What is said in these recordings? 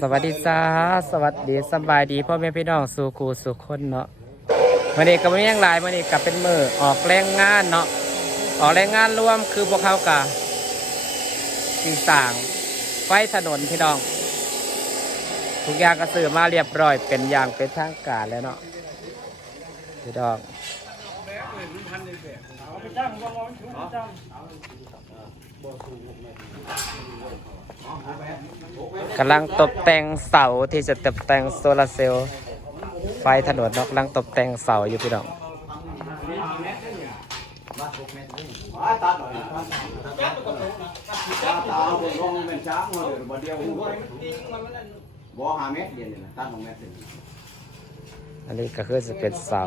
สวัสดีจ้าสวัสดีสบายดีพ่อแม่พี่น้องสู่กูสู่คนเนาะวันนี้ก็ไม่ยังหลายวันนี้กลับเป็นมือออกแรงงานเนาะออกแรงงานร่วมคือพวกเขากับสิ่งต่างไฟถนนพี่น้อง ทุกอย่างก็สื่อมาเรียบร้อยเป็นอย่างเป็นทางการแล้วเนาะพี่น้องก กำลังตกแต่งเสาที่จะตกแต่งโซลาเซลล์ไฟถนนนาะกำลังตกแต่งเสาอยู่พี่น้องอันนี้ก็คือจะเป็นเสา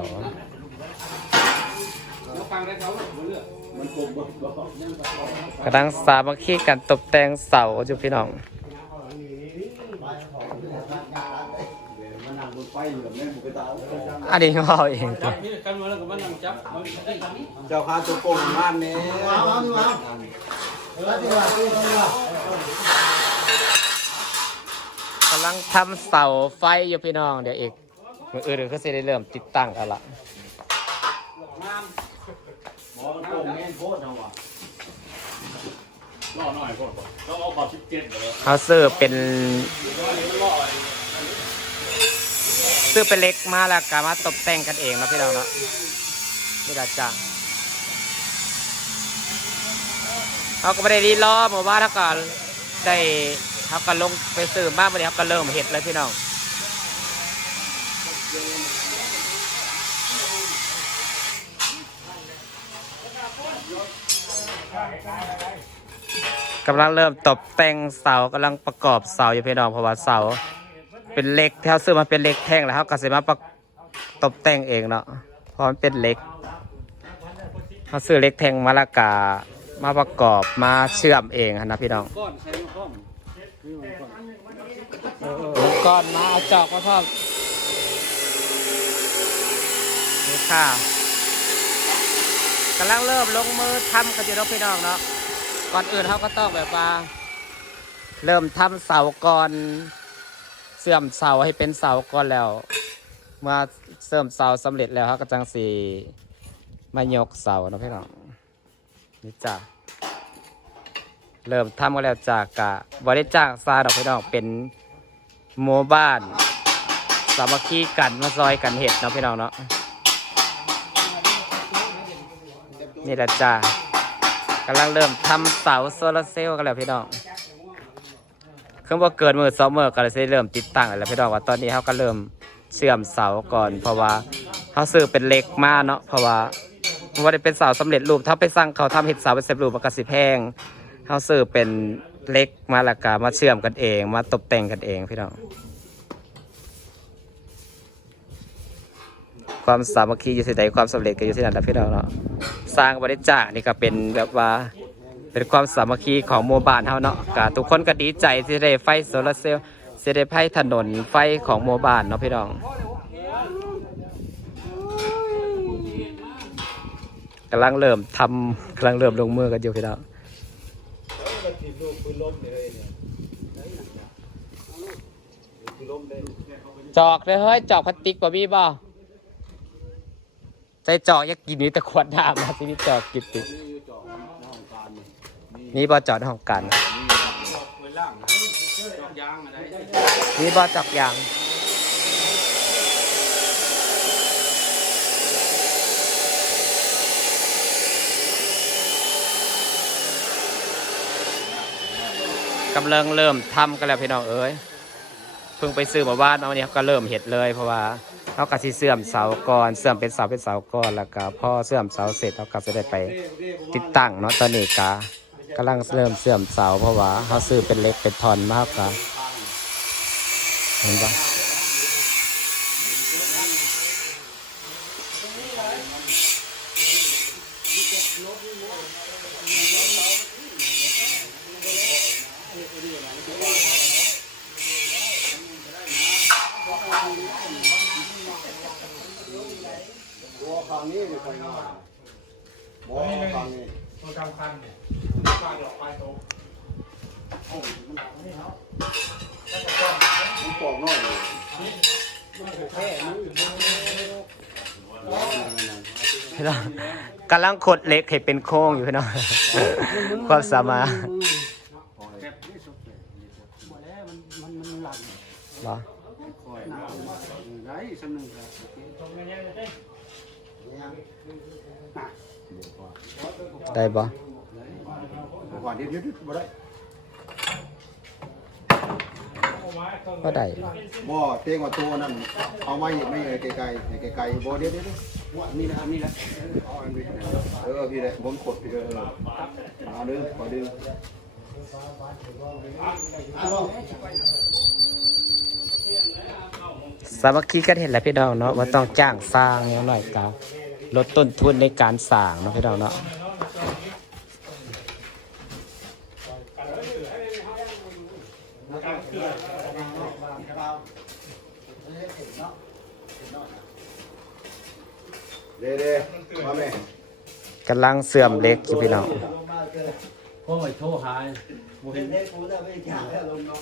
กำลังสามัคคีกันตกแต่งเสาอยู่พี่น้องมันนั่งบนไฟเหลือแม่บุกตาอันนี้เขาเองตัวเจ้าข้าตัวโกงงานนี่กำลังทำเสาไฟอยู่พี่น้องเดี๋ยวอีกมืออื่นก็จะได้เริ่มติดตั้งกันละ บ่โก งแม่นโคตรเอาว่ะรอหน่อยก่อนต้องเอาขอบสิบเจ็ดเดี๋ยเขาซื้อเป็นซื้อเป็นเล็กมาแล้วก็มาตกแต่งกันเองนะพี่น้องเนาะนี่ละจ้าเขาก็ไม่ได้รีรอหมู่บ้านเขาก็ได้เขาก็ลงไปซื้อมาวันนี้เขาก็เริ่มเห็ดเลยพี่น้อง กำลังเริ่มตบแต่งเสากำลังประกอบเสาอยู่พี่น้องเพราะว่าเสา เป็นเหล็กที่เขาซื้อมาเป็นเหล็กแท่งแล้วเขาก็สิมาประตบแต่งเองเนาะเพราะมันเป็นเหล็กเขาซื้อเหล็กแท่งมาและกามาประกอบมาเชื่อมเองนะพี่น้องก้อนใช้ก้อนก้อนมาเอาจอกมาพร้อมนี่ค่ะ กำลังเริ่มลงมือทำกันอยู่เนาะพี่น้องเนาะก่อนอื่นเขาก็ต้องแบบว่า เริ่มทำเสาก่อนเสื่อมเสาให้เป็นเสาก่อนแล้ว เมื่อเสื่อมเสาสำเร็จแล้วเขาก็จังสีมายกเสาเนาะพี่น้องนี่จ้ะเริ่มทำกันแล้วจากกะบริจาคซาดอกพี่น้องเป็นหมู่บ้าน สามัคคีกันมาซอยกันเห็ดเนาะพี่น้องเนาะ นี่แหละจ้ากำลังเริ่มทำเสาโซลาร์เซลล์กันแล้วพี่น้องเครื่องบ่เกินมือสองมือก็เลยเริ่มติดตั้งแล้วพี่น้องว่าตอนนี้เขาก็เริ่มเชื่อมเสาก่อน เพราะว่าเขาซื้อเป็นเหล็กมาเนาะเพราะว่าว่าได้เป็นเสาสำเร็จรูปถ้าไปสั่งเขาทำเห็ดเสาเป็นเสร็จรูปมันก็สิแพงเขาซื้อเป็นเหล็กมาละกามาเชื่อมกันเอง มาตกแต่งกันเองพี่น้อง ความสามัคคีอยู่ที่ใดความสำเร็จก็อยู่ที่นั่นแหละพี่น้องเนาะสร้างบริจาคนี่ก็เป็นแบบว่าเป็นความสามัคคีของหมู่บ้านเฮาเนาะก็ทุกคนก็ดีใจที่ได้ไฟโซลาร์เซลล์ที่ได้ไฟถนนไฟของหมู่บ้านเนาะพี่น้องกำลังเริ่มทำกำลังเริ่มลงมือกันอยู่พี่น้องจอกเลยเฮ้ยจอกพลาสติกบ่มีบ่ ใจจอกอยากกินนี่แต่ขวดน้ำนะที่นี่จอกกินตินี่บ่จอดในห้องกันนี่บ่จอกยางกำลังเริ่มทำกันแล้วพี่น้องเอ้ยเพิ่งไปซื้อมาบ้านมาวันนี้เขาก็เริ่มเห็ดเลยเพราะว่า เขาก็สิเสื่อมเสาก่อนเสื่อมเป็นเสาเป็นเสาก่อนแล้วก็พอเสื่อมเสาเสร็จเขาก็จะได้ไปติดตั้งเนาะตอนนี้กากำลังเริ่มเสื่อมเสาเพราะว่าเขาซื้อเป็นเล็กเป็นทอนมากกว่าเห็นปะ ปมาบ่ฟังตัวจำคันเนี่ยปลาดอกปลาโตโอ้ยมันเอาไม่เอาแลันปอกน้อยเลยมันโอเคมันพี่น้องกำลังขดเหล็กให้เป็นโค้งอยู่พี่น้องความสามารถ ได้บ่ก่อนเดี๋ยวเดี๋ยวบ่ได้ก็ได้บ่เตงว่าตัวนั่นเอาไม้ไม่ไกลๆไกลๆบ่เดี๋ยวเดี๋ยวนี่นะนี่นะเออพี่เลยผมกดพี่เออเอาดึงขอดึงามัคคีกันเห็นแหล้วพี่น้องเนาะว่าต้องจ้างสร้างอย่างหน่อยกาลดต้นทุนในการสร้างเนาะพี่น้องเนาะเด้เด้มาแม่กำลังเสื่อมเหล็กอยู่พี่น้องโอ้ยโทรหายบ่เห็นเดี๋ยว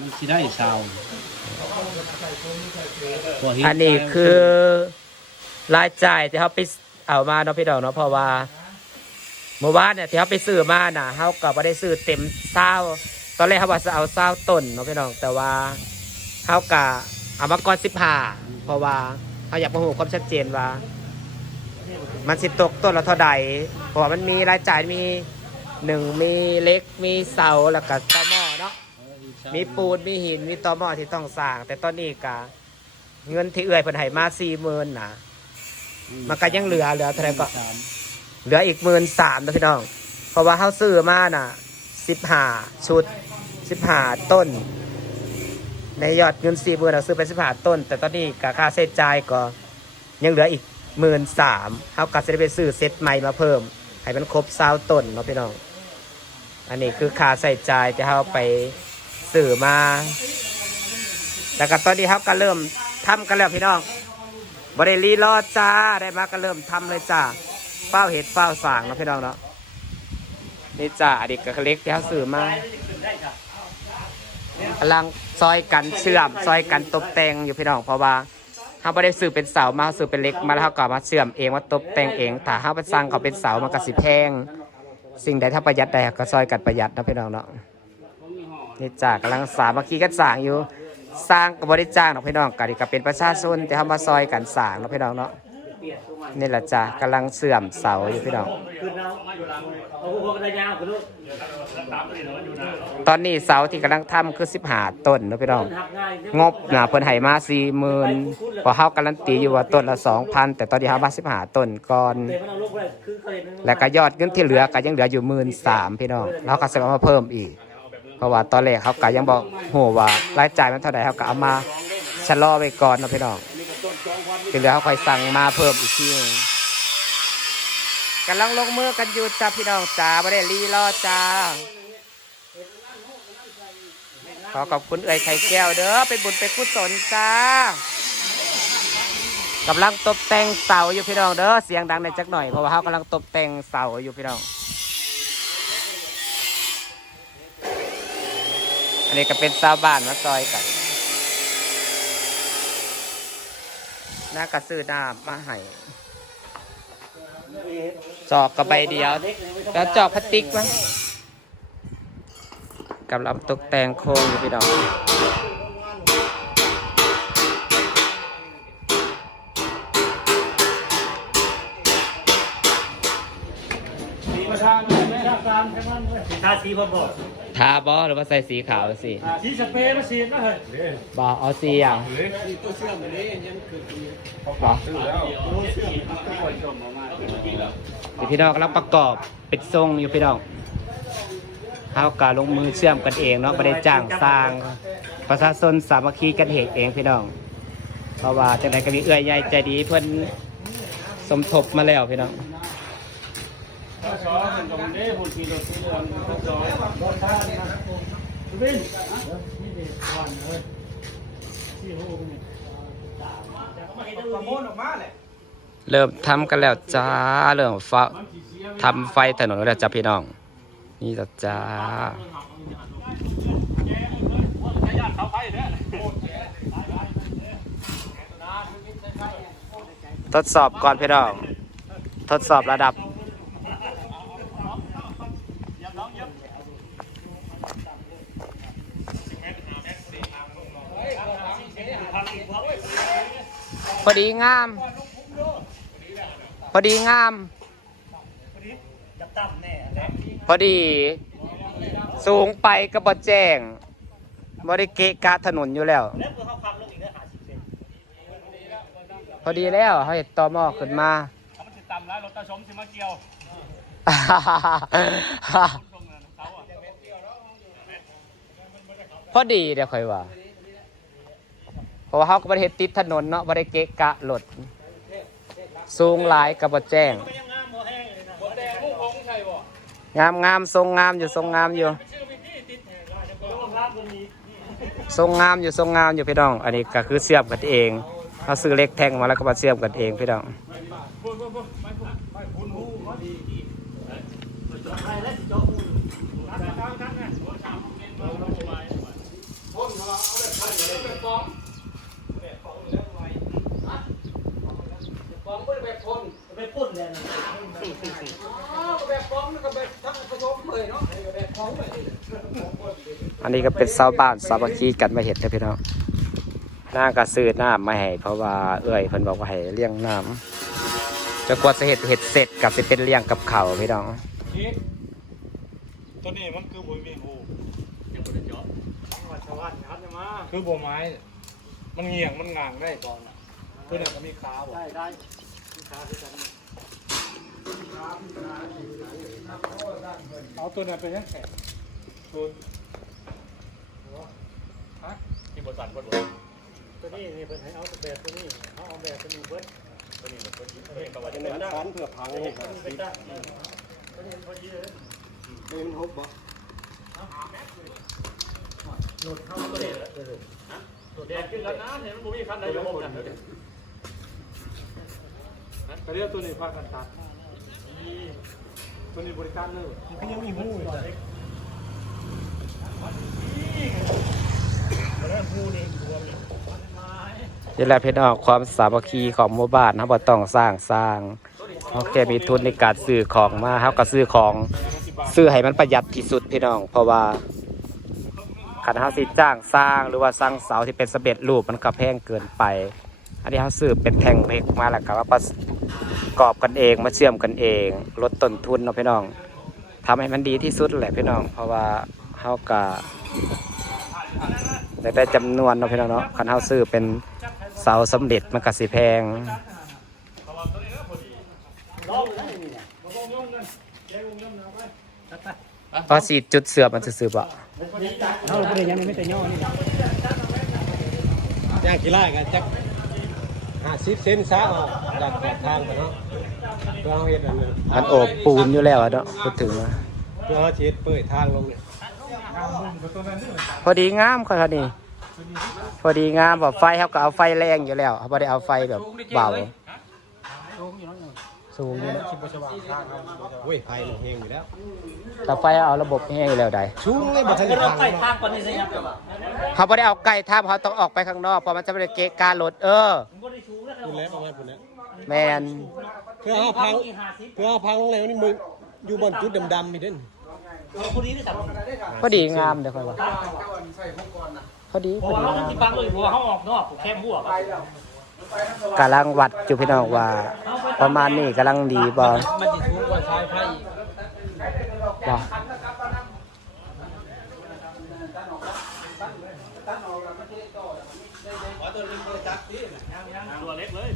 มันสิได้ชาวอันนี้คือรายจ่ายที่เขาไปเอามาเนาะพี่น้องเนาะเพราะว่าเมื่อวานเนี่ยที่เขาไปซื้อมาน่ะเขาก็บ่ได้ซื้อเต็มเศร้าตอนแรกเขาว่าจะเอาเศร้าต้นเนาะพี่น้องแต่ว่าเขากะเอามาก่อนสิบห้าเพราะว่าเขาอยากประหูความชัดเจนว่า มันสิตกต้นละเท่าใดเพราะว่ามันมีรายจ่ายมีหนึ่งมีเล็กมีเสาแล้วก็ตอม มีปูนมีหินมีตอหม้อที่ต้องสร้าง แต่ตอนนี้กะเงินที่เอื่อยเพิ่นให้มาสี่หมื่นนะมันก็ยังเหลือเหลือเท่าไหรก็ เหลืออีกหมื่นสามนะพี่น้อง เพราะว่าเขาซื้อมาน่ะสิบห้าชุดสิบห้าต้น ในยอดเงินสี่หมื่นเราซื้อไปสิบห้าต้น แต่ตอนนี้กะค่าใช้จ่ายก็ ยังเหลืออีกหมื่นสามเขาก็จะได้ไปซื้อเซตใหม่มาเพิ่ม ให้มันครบซาวต้นเนาะพี่น้อง อันนี้คือค่าใช้จ่ายที่เขาไป สื่อมาแล้วก็ตอนนี้ครับก็เริ่มทำกันแล้วพี่น้องบริลีรอดจ้าได้มาก็เริ่มทำเลยจ้าเฝ้าเห็ดเฝ้าสางนะพี่น้องเนาะนี่จ้าอดีตกับเล็กที่เขาสื่อมากำลังซอยกันเชื่อมซอยกันตกแต่งอยู่พี่น้องเพราะว่าเขาไม่ได้สื่อเป็นเสามาสื่อเป็นเล็กมาแล้วเขาก็มาเชื่อมเองมาตกแต่งเองถ้าเขาไปสร้างเขาเป็นเสามันก็สิแพง สิ่งใดถ้าประหยัดได้ก็ซอยกันประหยัดนะพี่น้องเนาะ นี่จากำลังสามัคคีกันสร้างอยู่ สร้างกับบริจ้างเนาะพี่น้องกันก็เป็นประชาชนแต่ทำมาซอยกันสร้างเนาะพี่น้องเนาะนี่แหละจ้ากำลังเสื่อมเสาอยู่พี่น้อง ตอนนี้เสาที่กำลังทำคือสิบหาต้นนะพี่น้อง งบหนะเพิ่นให้มาสี่หมื่นพอเฮาการันตีอยู่ว่าต้นละสองพันแต่ตอนนี้เฮามาสิบหาต้นก่อน แล้ก็ยอดเงินที่เหลือก็ยังเหลืออยู่หมื่นสามพี่น้องแล้วก็จะมาเพิ่มอีก เพราะว่าตอนแรกเขาก็ยังบอกโหว่ารายจ่ายมันเท่าไหร่เขาก็เอามาชะลอไว้ก่อนนะพี่น้องที่เหลือเขาคอยสั่งมาเพิ่มอีกทีนึงกำลังลงมือกันอยู่จ้าพี่น้องจ้าไม่ได้รีรอจ้าขอขอบคุณเอ่ยไข่แก้วเด้อเป็นบุญเป็นกุศลจ้ากำลังตกแต่งเสาอยู่พี่น้องเด้อเสียงดังในอยจักหน่อยเพราะว่าเขากำลังตกแต่งเสาอยู่พี่น้อง อันนี้ก็เป็นชาวบ้านมาซอยกันน่ากระซื้อน้ำมาให้จอกกระใบเดียว แล้วจอกพลาสติกมั้ยกำลังตกแต่งโครงอยู่พี่น้องทาสีพอบอก ทาบอหรือว่าใส่สีขาวสิสีสเปรย์มาสีนะเฮ้ยบอเอาสีอะบอพี่น้องกำลังประกอบเป็นทรงอยู่พี่น้องเขากาลงมือเชื่อมกันเองเนาะไม่ได้จ้างสร้าง ประชาชนสามัคคีกันเหตุเองพี่น้อง เพราะว่าจังไดก็มีเอื้อยใหญ่ใจดีเพื่อนสมทบมาแล้วพี่น้อง สอเป็นตรงนี้ผู้ขี่รถที่เรือนทศรถท่าเนี่ยนะคุณบินนี่เด็กวันเลยที่โฮมเนี่ยเริ่มทำกันแล้วจ้า เริ่มฟ้ทำไฟถนนแล้วจ้าพี่น้อง นี่จ้าจ้าทดสอบก่อนพี่น้อง ทดสอบระดับ พอดีงาม พอดีงามจะตั้มแน่แหละพอดี สูงไปก็บ่แจ้งบ่ได้เกะกะถนนอยู่แล้วแล้วเพื่อเขาพักลงอีกได้หาสิบเซนพอดีแล้วเขาเห็นตอหมอขึ้นมาเขามันสิต่ำแล้วรถตาชมสิมาเกี่ยวพอดีเดี๋ยวค่อยว่า เพราะว่าเขาก็บ่ได้เฮ็ดติดถนนเนาะบ่ได้เกะกะรถสูงหลายก็บ่แจ้งก็ยังามบ่แห้ง งามงามทรงงามอยู่ทรงงามอยู่ทรงงามอยู่ทรงงามอยู่พี่น้อง อันนี้ก็คือเสียบกันเองเขาซื้อเล็กแทงมาแล้วก็มาเสียบกันเองพี่น้องไม่พูดไม่พูดหูเขาดีใครแล้วสิเจาะมือ ทักทักทักไงโอ้ชาวเงินมาเราสบาย ไปพ่นเลยนะอันนี้ก็เป็นชาวบ้านสามัคคีกันมาเห็ดนะพี่น้องน้าก็ซื้อน้ำมาให้เพราะว่าเอ้อยเพิ่นบอกว่าให้เลี้ยงน้ำจะกว่าจะเห็ดเห็ดเสร็จกับจะเป็นเลี้ยงกับเขาวพี่น้องนี่ตัวนี้มันคือบุยมีหูยังบ่ได้เจาะว่าชาวบ้านครับจะมาคือบ่ไม้ มันเงียงมันงางได้ก่อนน่ะตัวนี้ก็มีขาบ่ได้ได้ เอาตัวนี้ไปยังแข็งตัวฮะที่บ่สั่นบ่บ่ตัวนี้นี่เป็นให้เอาแบบตัวนี้เอาเอาแบบตัวนี้เบิดตัวนี้บ่ตัวนี้เฮ้ยก็ว่าเป็จะนได้นเพื่อพังตัวนี้เป็นตัวนี้พอดีเลยเป็นฮุบบ่หลุดเข้าตัวนี้ตัวแดงขึ้นแล้วนะเห็นมันบ่มีคันใดจะบ่กันก็เรียกตัวนี้พากันตัด ตัวนี้บริการเลยก็ยังมีหูอยู่เลยแล้วหูนี่รวมเนี่ยนี่แหละพี่น้องความสามัคคีของหมู่บ้านเขาบ่ต้องสร้างสร้างเขาแค่มีทุนในการซื้อของมาเขาก็ซื้อของซื้อให้มันประหยัดที่สุดพี่น้อง เพราะว่าคันเขาสิจ้างสร้างหรือว่าสร้างเสาที่เป็นสเร็จรูปมันก็แพงเกินไป อันนี้เขาซื้อเป็นแท่งเล็กมาแล้วก็ว่า กอบกันเองมาเชื่อมกันเอง ลดต้นทุนเนาะพี่น้องทำให้มันดีที่สุดแหละพี่น้อง เพราะว่าเขาก็ได้ได้จำนวนเนาะพี่น้องเนาะคันเขาซื้อเป็นเสาสำเร็จมันก็สิแพงลองเลยนี่เนี่ยเพราะสีจุดเสือมันจะซื้อๆบ่เอาประเด็นยังไม่แต่ย่อนี่ย่างกี่ไร่กันจัก ห้าสิบเซนซะเอาจากขอบทางไปเนาะเพื่อเอาเห็ดอันนั้นมันโอบปูนอยู่แล้วอะเนาะพูดถึงนะเพื่อเอาเช็ดเปิดทางลงเนี่ยพอดีงามค่ะนี่ พอดีงามแบบไฟเขาก็เอาไฟแรงอยู่แล้วเขาไม่ได้เอาไฟแบบเบา สูงอยู่เนาะ โอ้ยไฟมันแหงอยู่แล้วแต่ไฟเอาระบบแห้งอยู่แล้วได้ชุ่มเลยบ่ทันได้เราทางไปทางก่อนนี่สิครับเขาไม่ได้เอาใกล้ถ้ำเขาต้องออกไปข้างนอกเพราะมันจะไม่ได้เกะการรถเออผมก็ได้ชูแล้วคุณแล้วประมาณคุณแล้วแมนเพื่อเอาพังอีห้าสิบเพื่อเอาพังลงแล้วนี่มึงอยู่บนจุดดำๆนี่เด่นคนนี้ได้สับพอดีงามเดี๋ยวค่อยว่าพอดีเพพราะอดีเราที่ฟังเลยหัวเขาออกนอกแค่หัว กำลังวัดอยู่พี่น้องว่า ประมาณนี้กำลังดีบ่มันจะชุ่มกว่าชายไฟอีกบ่ตัวเล็กเลย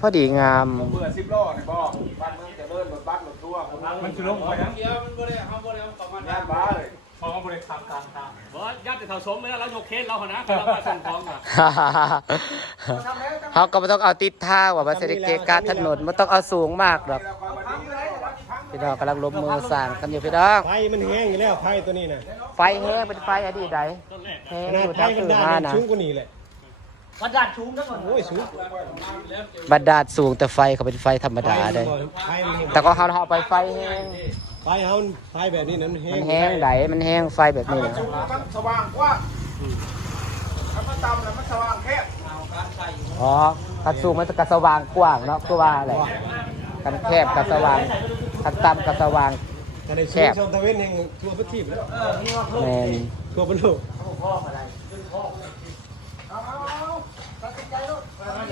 พอดีงามเบื่อสิบล้อนี่บ่บ้านเมืองเจริญรถบัสรถทัวมันสิลงไปยังงานบ้าเลย พอเขาบริการตามทางบ่ญาติเขาสมไม่ได้แล้วยกเคสเราหนะเรามาส่งของอะเขาก็ไม่ต้องเอาติดท่าว่ามันจะได้เกะการถนนไม่ต้องเอาสูงมากหรอกพี่น้องกำลังลบมือสั่งกันอยู่พี่น้องไฟมันแห้งอยู่แล้วไฟตัวนี้นะไฟแห้งเป็นไฟอดีตใดแห้งขนาอดยู่ไฟทางมันตื่นได้มามันนะชุ่มกว่านี้แหละวัดดาดชูงทั้งหมดโอ้ยชุ่มบัดดาดสูงแต่ไฟเขาเป็นไฟธรรมดาเลยไฟมันแห้งแต่ก็เขาเอาไปไฟแห้ง ไฟเฮาไฟแบบนี้นั้นมันแห้มันงแห้งไหลมันแห้งไฟแบบนี้นะมันสว่างกว่าถ้ามันต่ำแล้วมันสว่างแคบอ๋อคันสูงมันจะกระสว่างกว้างเนาะคือว่าอะไรคันแคบกระสว่างคันต่ำกระสว่าง แต่ในแคช่วงบชมตะเวนแห่งทั่วประเทศแล้วแมนทั่วบรรลุ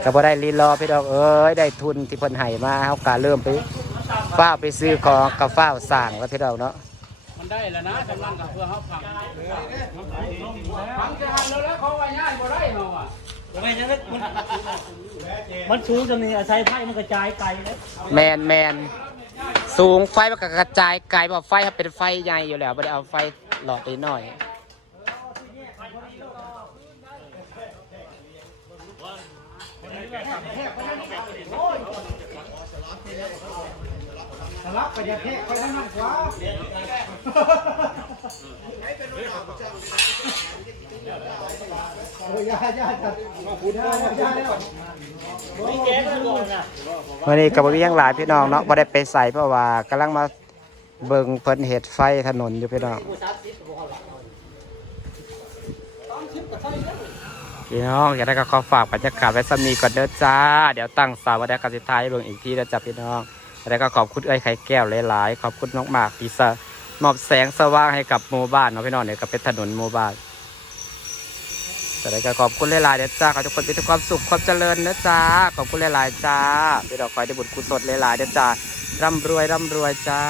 ก็บ่ได้ลีรอพี่ดอกเอ้ยได้ทุนที่เพิ่นให้มาเฮาก็เริ่มไป ฟ้าไปซื้อของกับฟ้าสร้างแล้วพี่ดอกเนาะมันได้แล้วนะจำนันกับเพื่อเขาฟังฟังจะหันแล้วแล้วเขาว่าง่ายบ่ได้เฮาอะไม่ใช่มันมันสูงจนนี่อาศัยไฟมันกระจายไกลเลยแมนแมนสูงไฟมันกระจายไกลเพราะไฟมันเป็นไฟใหญ่อยู่แล้วบ่ได้เอาไฟหลอดไปหน่อย รับไปจะเทไปทางนั้นขวานี่แกก็ก่อนนะวันนี้ก็บ่มีหยังหลายพี่น้องเนาะบ่ได้ไปใส่เพราะว่ากำลังมาเบิ่งเพิ่นเฮ็ดไฟถนนอยู่พี่น้องพี่น้องอยากได้ก็ขอฝากบรรยากาศไว้สำนีก่อนเด้อจ้า เดี๋ยวตั้งสาวันแรกกับสุดท้ายห้เบิ่งอีกทีนะจ๊ะพี่น้อง แล้วก็ขอบคุณเอ้ยไข่แก้วหลายๆ ขอบคุณน้องหมากที่สะมอบแสงสว่างให้กับโมบ้านเนาะพี่น้องเนี่ยกับเป็นถนนโมบ้านแต่ก็ขอบคุณหลายๆเด้อจ้าขอทุกคนมีแต่ความสุขความเจริญนะจ้าขอบคุณหลายๆจ้าพี่ดอกคอยได้บุญกุศลหลายๆเด้อจ้าร่ำรวยร่ำรวยจ้า